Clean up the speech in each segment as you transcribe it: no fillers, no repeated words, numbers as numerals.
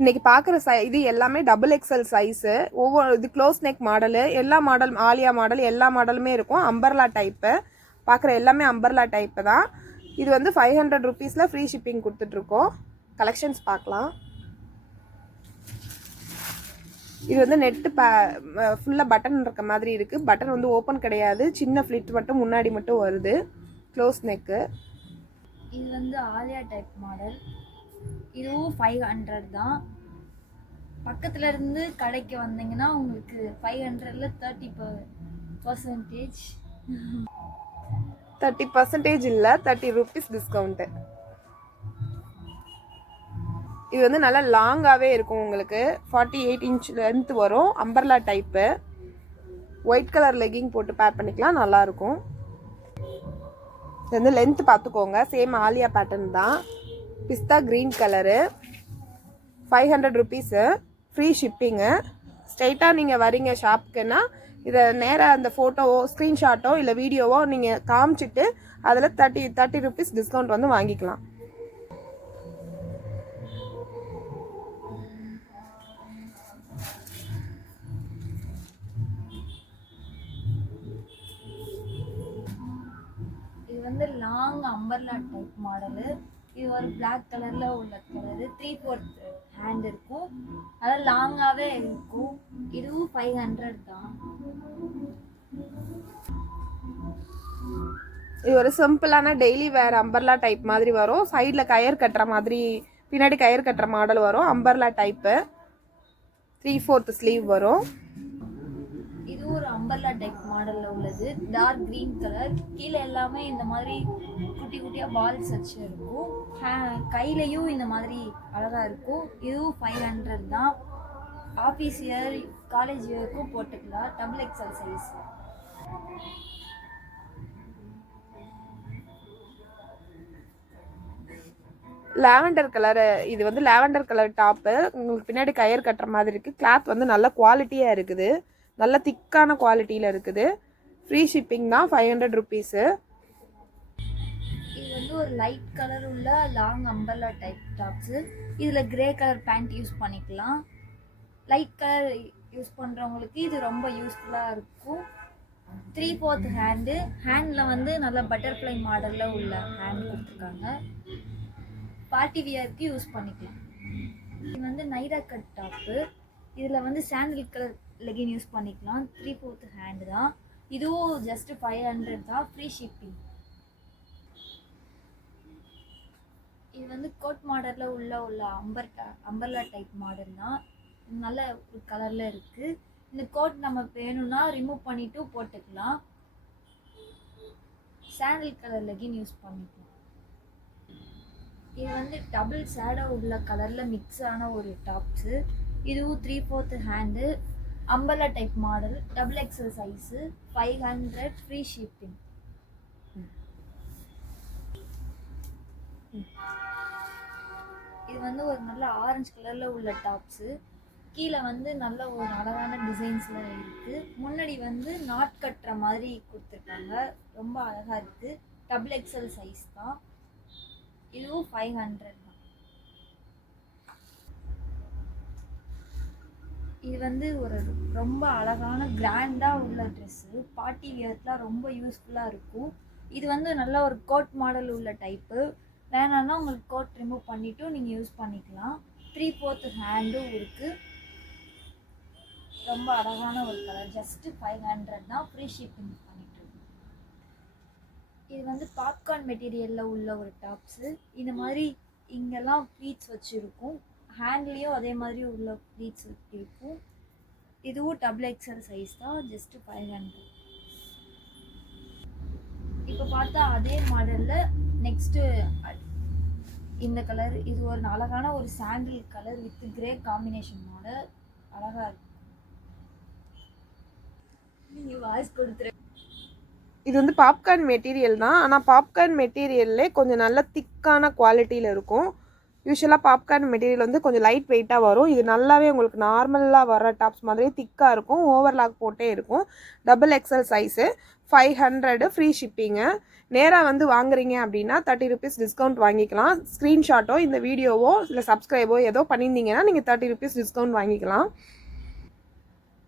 இன்றைக்கி பார்க்குற இது எல்லாமே டபுள் எக்ஸல் சைஸு. ஒவ்வொரு இது க்ளோஸ் நெக் மாடலு, எல்லா மாடல் ஆலியா மாடல் எல்லா மாடலுமே இருக்கும். அம்பர்லா டைப்பு பார்க்குற எல்லாமே அம்பர்லா டைப்பு தான். இது வந்து 500 ருபீஸில் ஃப்ரீ ஷிப்பிங் கொடுத்துட்ருக்கோம். கலெக்ஷன்ஸ் பார்க்கலாம். இது வந்து நெட்டு ஃபுல்லாக பட்டன் இருக்க மாதிரி இருக்குது. பட்டன் வந்து ஓப்பன் கிடையாது, சின்ன ஃப்ளிட் மட்டும் முன்னாடி மட்டும் வருது. Close neck. இது வந்து ஆலியா டைப் மாடல். இதுவும் 500 தான். பக்கத்துல இருந்து கடைக்கு வந்தீங்கன்னா உங்களுக்கு 500ல 30% இல்லை, 30 ருபீஸ் டிஸ்கவுண்ட்டு. இது வந்து நல்லா லாங்காகவே இருக்கும். உங்களுக்கு 48 இன்ச் லென்த் வரும். Umbrella type. White colour legging போட்டு பேர் பண்ணிக்கலாம், நல்லாயிருக்கும். இது வந்து லென்த் பார்த்துக்கோங்க. சேம் ஆலியா பேட்டர்ன் தான். பிஸ்தா green colour, 500 rupees, free shipping. ஸ்ட்ரைட்டாக நீங்கள் வரீங்க ஷாப்புக்குன்னா இதை நேராக அந்த ஃபோட்டோவோ ஸ்க்ரீன்ஷாட்டோ இல்லை வீடியோவோ நீங்கள் காமிச்சிட்டு அதில் 30 ருபீஸ் டிஸ்கவுண்ட் வந்து வாங்கிக்கலாம். இது வந்து லாங் அம்பர்லா டைப் மாடலு. இது ஒரு பிளாக் கலர்ல உள்ள கலரு. 3/4 ஹேண்ட் இருக்கும். அதாவது லாங்காகவே இருக்கும். இதுவும் 500 தான். இது ஒரு சிம்பிளான டெய்லி வேர் அம்பர்லா டைப் மாதிரி வரும். சைடில் கயர் கட்டுற மாதிரி, பின்னாடி கயர் கட்டுற மாடல் வரும். Umbrella type. 3/4 ஸ்லீவ் வரும். இது ஒரு அம்பர்லா டைப் மாடல்ல உள்ளது. Dark green colour. கீழே எல்லாமே இந்த மாதிரி குட்டி குட்டியா பால்ஸ் வச்சு இருக்கும். கையிலையும் இந்த மாதிரி அழகா இருக்கும். இதுவும் 500 தான். ஆஃபீஸ் இயர், காலேஜ் இயருக்கும் போட்டுக்கலாம். Double XL size. Lavender colour. இது வந்து லாவெண்டர் கலர் டாப்பு. உங்களுக்கு பின்னாடி கயர் கட்டுற மாதிரி இருக்குது. கிளாத் வந்து நல்ல குவாலிட்டியாக இருக்குது. நல்ல திக்கான குவாலிட்டியில் இருக்குது. ஃப்ரீ ஷிப்பிங் தான். 500 ருபீஸு. இது வந்து ஒரு லைட் கலர் உள்ள லாங் அம்பர்லா டைப் டாப்ஸு. இதில் கிரே கலர் பேண்ட் யூஸ் பண்ணிக்கலாம். லைட் கலர் யூஸ் பண்ணுறவங்களுக்கு இது ரொம்ப யூஸ்ஃபுல்லாக இருக்கும். 3/4 ஹேண்டு. ஹேண்டில் வந்து நல்லா பட்டர்ஃப்ளை மாடலில் உள்ள ஹேண்ட் கொடுத்துருக்காங்க. பார்ட்டி வியருக்கு யூஸ் பண்ணிக்கலாம். இது வந்து நைரா கட் டாப்பு. இதில் வந்து சாண்டில் கலர் லெகின் யூஸ் பண்ணிக்கலாம். 3/4 ஹேண்டு தான். இதுவும் ஜஸ்ட் 500 தான். Free shipping. இது வந்து கோட் மாடலில் உள்ள அம்பர்லா டைப் மாடல் தான். நல்ல ஒரு கலரில் இருக்குது. இந்த கோட் நம்ம வேணும்னா ரிமூவ் பண்ணிவிட்டு போட்டுக்கலாம். சாண்டில் கலர் லெகின் யூஸ் பண்ணிக்கலாம். இது வந்து டபுள் ஷேடோ உள்ள கலரில் மிக்ஸ் ஆன ஒரு டாப்ஸு. இதுவும் 3/4 hand. Umbrella type model. Double XL size. 500. Free shipping. இது வந்து ஒரு நல்ல ஆரஞ்சு கலரில் உள்ள டாப்ஸு. கீழே வந்து நல்ல ஒரு அழகான டிசைன்ஸில் இருக்குது. முன்னாடி வந்து நாட் கட்டுற மாதிரி கொடுத்துருக்காங்க. ரொம்ப அழகாக இருக்குது. டபுள் எக்ஸல் சைஸ் தான். இதுவும் 500 தான். இது வந்து ஒரு ரொம்ப அழகான கிராண்டாக உள்ள ட்ரெஸ்ஸு. பார்ட்டி வியர்லாம் ரொம்ப யூஸ்ஃபுல்லாக இருக்கும். இது வந்து நல்ல ஒரு கோட் மாடல் உள்ள டைப்பு. வேணான்னா உங்களுக்கு கோட் ரிமூவ் பண்ணிவிட்டு நீங்கள் யூஸ் பண்ணிக்கலாம். 3/4 ஹேண்டும் இருக்குது. ரொம்ப அழகான ஒரு கலர். ஜஸ்ட்டு 500 தான். ஃப்ரீ ஷிப்பிங் பண்ணிட்டு. இது வந்து பாப்கார்ன் மெட்டீரியலில் உள்ள ஒரு டாப்ஸு. இந்த மாதிரி இங்கெல்லாம் ப்ளீட்ஸ் வச்சுருக்கும். ஹேண்ட்லேயும் அதே மாதிரி உள்ள ப்ளீட்ஸ் இருக்கும். இதுவும் டபுள் எக்ஸல் சைஸ் தான். ஜஸ்ட்டு 500. இப்போ பார்த்தா அதே மாடலில் நெக்ஸ்ட்டு இந்த கலர். இது ஒரு அழகான ஒரு சாண்டில் colour with grey combination model. அழகாக இருக்கும். நீங்கள் வாய்ஸ் கொடுத்துரு. இது வந்து பாப்கார்ன் மெட்டீரியல் தான். ஆனால் பாப்கார்ன் மெட்டீரியல்லே கொஞ்சம் நல்ல திக்கான குவாலிட்டியில் இருக்கும். யூஸ்வலாக பாப்கார்ன் மெட்டீரியல் வந்து கொஞ்சம் லைட் வெயிட்டாக வரும். இது நல்லாவே உங்களுக்கு நார்மலாக வர டாப்ஸ் மாதிரியே திக்காக இருக்கும். ஓவர்லாக் போட்டே இருக்கும். Double XL size 500 free shipping. நேராக வந்து வாங்குறீங்க அப்படின்னா 30 ருபீஸ் டிஸ்கவுண்ட் வாங்கிக்கலாம். ஸ்க்ரீன்ஷாட்டோ இந்த வீடியோவோ இல்லை சப்ஸ்கிரைபோ ஏதோ பண்ணியிருந்தீங்கன்னா நீங்கள் 30 ருபீஸ் டிஸ்கவுண்ட் வாங்கிக்கலாம்.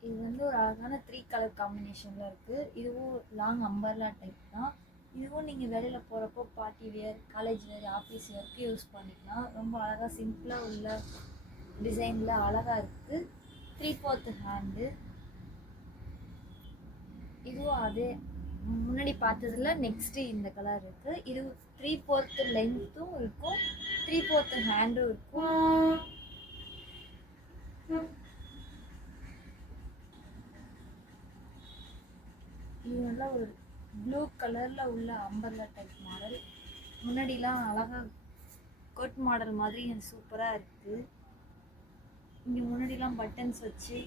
இது வந்து ஒரு அழகான 3 கலர் காம்பினேஷனில் இருக்குது. இதுவும் லாங் அம்பர்லா டைப் தான். இதுவும் நீங்கள் வெளியில் போகிறப்போ party wear, college wear, office வேர்க்கு யூஸ் பண்ணிக்கலாம். ரொம்ப அழகாக சிம்பிளாக உள்ள டிசைனில் அழகாக இருக்குது. 3/4 ஹேண்டு. இதுவும் அதே முன்னாடி பார்த்ததுல நெக்ஸ்ட்டு இந்த கலர் இருக்குது. இது 3/4 லென்த்தும் இருக்கும், 3/4 ஹேண்டும் இருக்கும். இது நல்லா ஒரு ப்ளூ கலரில் உள்ள அம்பர்லா டைப் மாடல். முன்னாடிலாம் அழகாக கோட் மாடல் மாதிரி சூப்பராக இருக்குது. இங்கே முன்னாடிலாம் பட்டன்ஸ் வச்சு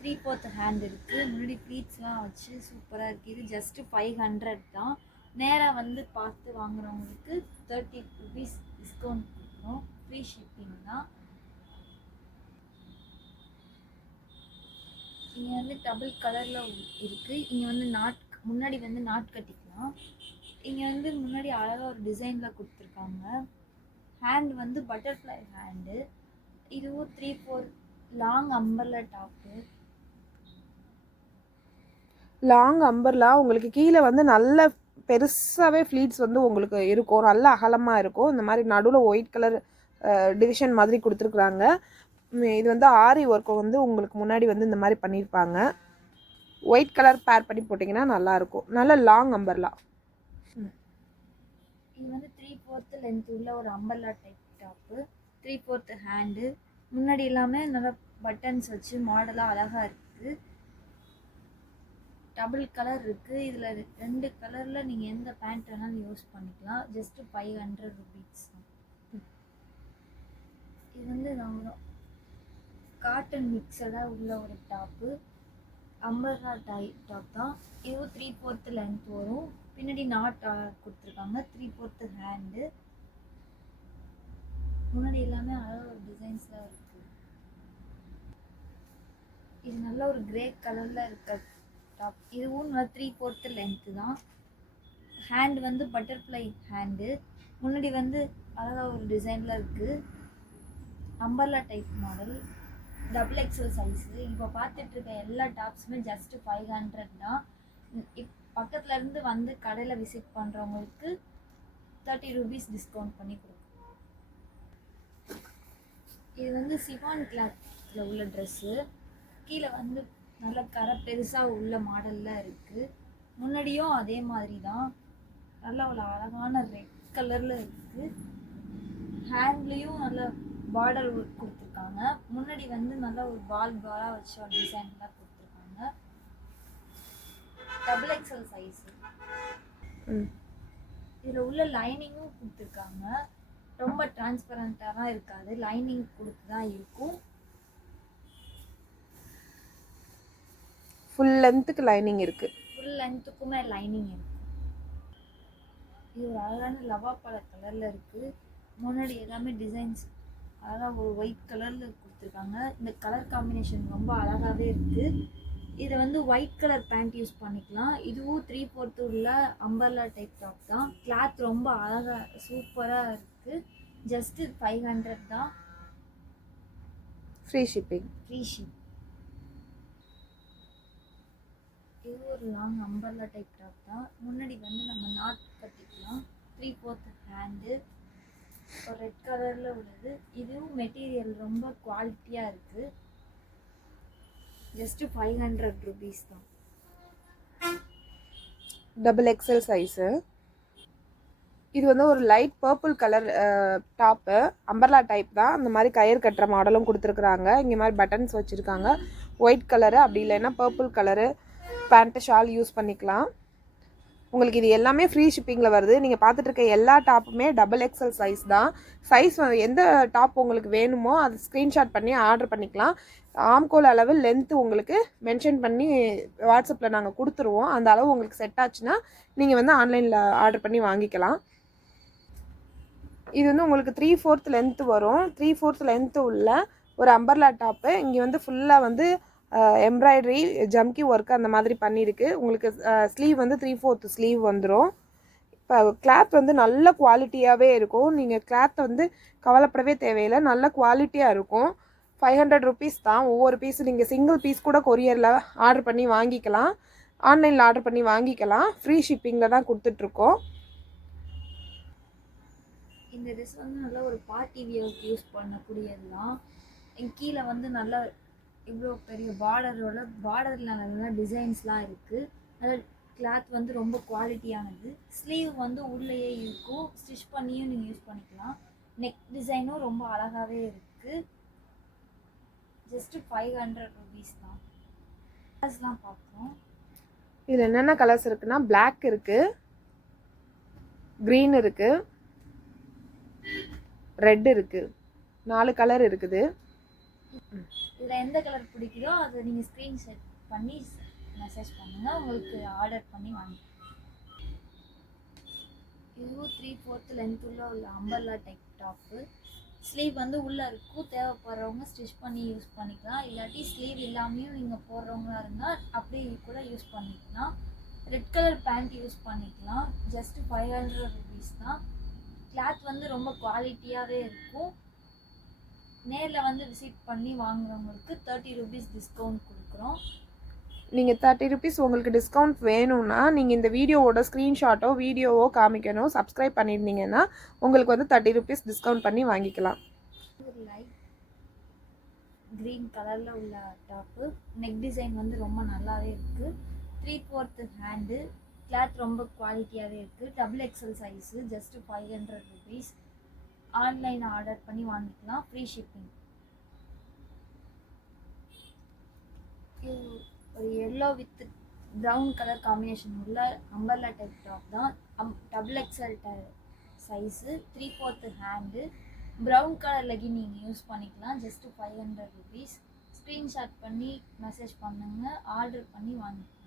3/4 ஹேண்ட் இருக்குது. முன்னாடி ப்ளீட்ஸ்லாம் வச்சு சூப்பராக இருக்குது. இது ஜஸ்ட்டு 500 தான். நேராக வந்து பார்த்து வாங்குறவங்களுக்கு 30 ருபீஸ் டிஸ்கவுண்ட் கொடுக்குறோம். ஃப்ரீ ஷிப்பிங் தான். இங்கே வந்து டபுள் கலரில் இருக்குது. இங்கே வந்து முன்னாடி வந்து நாட் கட்டிக்கலாம். இங்கே வந்து முன்னாடி அழகாக ஒரு டிசைனில் கொடுத்துருக்காங்க. ஹேண்ட் வந்து பட்டர்ஃப்ளை ஹேண்டு. இதுவும் 3/4 long umbrella top. Long umbrella உங்களுக்கு கீழே வந்து நல்ல பெருசாகவே ஃப்ளீட்ஸ் வந்து உங்களுக்கு இருக்கும். நல்ல அகலமாக இருக்கும். இந்த மாதிரி நடுவில் ஒயிட் கலர் டிவிஷன் மாதிரி கொடுத்துருக்குறாங்க. இது வந்து ஆரி ஒர்க்கு வந்து உங்களுக்கு முன்னாடி வந்து இந்த மாதிரி பண்ணியிருப்பாங்க. ஒயிட் கலர் பேர் பண்ணி போட்டிங்கன்னா நல்லாயிருக்கும். நல்ல லாங் அம்பர்லா. இது வந்து 3/4 லென்த் உள்ள ஒரு அம்பர்லா டைப் டாப்பு. 3/4 ஹேண்டு. முன்னாடி எல்லாமே நல்லா பட்டன்ஸ் வச்சு மாடலாக அழகாக இருக்குது. டபுள் கலர் இருக்குது. இதில் 2 கலரில் நீங்கள் எந்த பேண்ட் வேணாலும் யூஸ் பண்ணிக்கலாம். ஜஸ்ட்டு 500 ருபீஸ் தான். இது வந்து நம்ம காட்டன் மிக்சடாக உள்ள ஒரு டாப்பு. அம்பர்லா டாப் தான். இதுவும் 3/4 லென்த் வரும். பின்னாடி நாட் கொடுத்துருக்காங்க. 3/4 ஹேண்டு. முன்னாடி எல்லாமே அழகாக ஒரு டிசைன்ஸில் இருக்குது. இது நல்ல ஒரு கிரே கலரில் இருக்க டாப். இதுவும் நல்லா 3/4 லென்த்து தான். ஹேண்ட் வந்து பட்டர்ஃப்ளை ஹேண்டு. முன்னாடி வந்து அழகாக ஒரு டிசைனில் இருக்குது. Umbrella type model. Double XL size. இப்போ பார்த்துட்டு இருக்க எல்லா டாப்ஸுமே ஜஸ்ட்டு 500 தான். பக்கத்தில் இருந்து வந்து கடையில் விசிட் பண்ணுறவங்களுக்கு 30 ருபீஸ் டிஸ்கவுண்ட் பண்ணி கொடுக்கும். இது வந்து சிவான் கிளாத்தில் உள்ள ட்ரெஸ்ஸு. கீழே வந்து நல்ல கரை பெருசாக உள்ள மாடலில் இருக்குது. முன்னாடியும் அதே மாதிரி தான். நல்ல ஒரு அழகான ரெட் கலரில் இருக்குது. ஹேண்ட்லேயும் நல்ல பார்டர் கொடுத்துருக்காங்க. முன்னாடி வந்து நல்லா ஒரு பாலாக வச்சு ஒரு டிசைன்லாம் கொடுத்துருக்காங்க. Double XL size. இதில் உள்ள லைனிங்கும் கொடுத்துருக்காங்க. ரொம்ப டிரான்ஸ்பரண்ட்டாக இருக்காது. லைனிங் கொடுத்து தான் இருக்கும். ஃபுல் லென்த்துக்கு லைனிங் இருக்குது. ஃபுல் லென்த்துக்குமே லைனிங் இருக்குது. இது ஒரு அழகான லவா பழ கலரில் இருக்குது. முன்னாடி எல்லாமே டிசைன்ஸ் அழகாக ஒரு ஒயிட் கலரில் கொடுத்துருக்காங்க. இந்த கலர் காம்பினேஷன் ரொம்ப அழகாகவே இருக்குது. இதை வந்து ஒயிட் கலர் பேண்ட் யூஸ் பண்ணிக்கலாம். இதுவும் 3/4 உள்ள அம்பர்லா டைப் டாப் தான். கிளாத் ரொம்ப அழகாக சூப்பராக இருக்குது. ஜஸ்ட்டு 500 தான். Free shipping. இது ஒரு லாங் அம்பர்லா டைப் டாப் தான். முன்னாடி வந்து நம்ம நாட் கட்டிக்கலாம். 3/4 ஹேண்டு. ஒரு ரெட் கலரில் உள்ளது. இதுவும் மெட்டீரியல் ரொம்ப குவாலிட்டியாக இருக்குது. ஜஸ்ட்டு 500 ருபீஸ் தான். Double XL size. இது வந்து ஒரு light purple colour top. Umbrella type தான். அந்த மாதிரி கயிறு கட்டுற மாடலும் கொடுத்துருக்குறாங்க. இங்கே மாதிரி பட்டன்ஸ் வச்சுருக்காங்க. ஒயிட் கலரு அப்படி இல்லைன்னா purple colour pant shawl use பண்ணிக்கலாம். உங்களுக்கு இது எல்லாமே ஃப்ரீ ஷிப்பிங்கில் வருது. நீங்கள் பார்த்துட்டு இருக்க எல்லா டாப்புமே டபுள் எக்ஸல் சைஸ் தான். சைஸ் எந்த டாப் உங்களுக்கு வேணுமோ அது ஸ்க்ரீன்ஷாட் பண்ணி ஆர்டர் பண்ணிக்கலாம். ஆம்கோல் அளவு லென்த்து உங்களுக்கு மென்ஷன் பண்ணி வாட்ஸ்அப்பில் நாங்கள் கொடுத்துருவோம். அந்த அளவு உங்களுக்கு செட் ஆச்சுன்னா நீங்கள் வந்து ஆன்லைனில் ஆர்டர் பண்ணி வாங்கிக்கலாம். இது வந்து உங்களுக்கு 3/4 லென்த் வரும். 3/4 லென்த் உள்ள ஒரு அம்பர்லா டாப்பு. இங்கே வந்து ஃபுல்லாக வந்து எம்ப்ராய்டரி ஜம்கி ஒர்க் அந்த மாதிரி பண்ணியிருக்கு. உங்களுக்கு ஸ்லீவ் வந்து 3/4 ஸ்லீவ் வந்துடும். இப்போ கிளாத் வந்து நல்ல குவாலிட்டியாகவே இருக்கும். நீங்கள் கிளாத்தை வந்து கவலைப்படவே தேவையில்லை, நல்ல குவாலிட்டியாக இருக்கும். 500 ருபீஸ் தான் ஒவ்வொரு பீஸு. நீங்கள் சிங்கிள் பீஸ் கூட கொரியரில் ஆர்டர் பண்ணி வாங்கிக்கலாம், ஆன்லைனில் ஆர்டர் பண்ணி வாங்கிக்கலாம். ஃப்ரீ ஷிப்பிங்கில் தான் கொடுத்துட்ருக்கோம். இந்த ட்ரெஸ் வந்து நல்லா ஒரு பார்ட்டி வியர்க்கு யூஸ் பண்ணக்கூடியது தான். கீழே வந்து நல்லா இவ்வளோ பெரிய பார்டரில் நல்லா டிசைன்ஸ்லாம் இருக்குது. அதில் கிளாத் வந்து ரொம்ப குவாலிட்டியானது. ஸ்லீவ் வந்து உள்ளேயே இருக்கும், ஸ்டிச் பண்ணியும் நீங்கள் யூஸ் பண்ணிக்கலாம். நெக் டிசைனும் ரொம்ப அழகாகவே இருக்குது. ஜஸ்ட்டு 500 ருபீஸ் தான். கலர்ஸ்லாம் பார்க்குறோம். இதில் என்னென்ன கலர்ஸ் இருக்குன்னா, பிளாக் இருக்குது, க்ரீன் இருக்குது, ரெட் இருக்குது, 4 கலர் இருக்குது. இதில் எந்த கலர் பிடிக்குதோ அதை நீங்கள் ஸ்க்ரீன்ஷாட் பண்ணி மெசேஜ் பண்ணுங்கள், உங்களுக்கு ஆர்டர் பண்ணி வாங்கிக்கலாம். இதுவும் 3/4 லென்த் உள்ள அம்பர்லா டைப் டாப்பு. ஸ்லீவ் வந்து உள்ளே இருக்கும், தேவைப்படுறவங்க ஸ்டிச் பண்ணி யூஸ் பண்ணிக்கலாம். இல்லாட்டி ஸ்லீவ் இல்லாமையும் நீங்கள் போடுறவங்களா இருந்தால் அப்படியே கூட யூஸ் பண்ணிக்கலாம். ரெட் கலர் பேண்ட் யூஸ் பண்ணிக்கலாம். ஜஸ்ட் 500 ருபீஸ் தான். கிளாத் வந்து ரொம்ப குவாலிட்டியாகவே இருக்கும். நேரில் வந்து விசிட் பண்ணி வாங்குறவங்களுக்கு 30 ருபீஸ் டிஸ்கவுண்ட் கொடுக்குறோம். நீங்கள் 30 ருபீஸ் உங்களுக்கு டிஸ்கவுண்ட் வேணும்னா நீங்கள் இந்த வீடியோவோட ஸ்க்ரீன்ஷாட்டோ வீடியோவோ காமிக்கணும். சப்ஸ்கிரைப் பண்ணியிருந்தீங்கன்னா உங்களுக்கு வந்து 30 ருபீஸ் டிஸ்கவுண்ட் பண்ணி வாங்கிக்கலாம். லைட் க்ரீன் கலரில் உள்ள டாப்பு. நெக் டிசைன் வந்து ரொம்ப நல்லாவே இருக்குது. 3/4 ஹேண்டு. கிளாத் ரொம்ப குவாலிட்டியாகவே இருக்குது. XXL size. Just 500 rupees. Online order பண்ணி வாங்கிக்கலாம், ஃப்ரீ ஷிப்பிங். ஒரு yellow with brown colour combination உள்ள அம்பர்லா டைப் டாப் தான். XXL size. 3/4 hand. Brown colour legging நீங்கள் யூஸ் பண்ணிக்கலாம். Just 500 rupees. ஸ்க்ரீன்ஷாட் பண்ணி மெசேஜ் பண்ணுங்கள், ஆர்டர் பண்ணி வாங்கிக்கலாம்.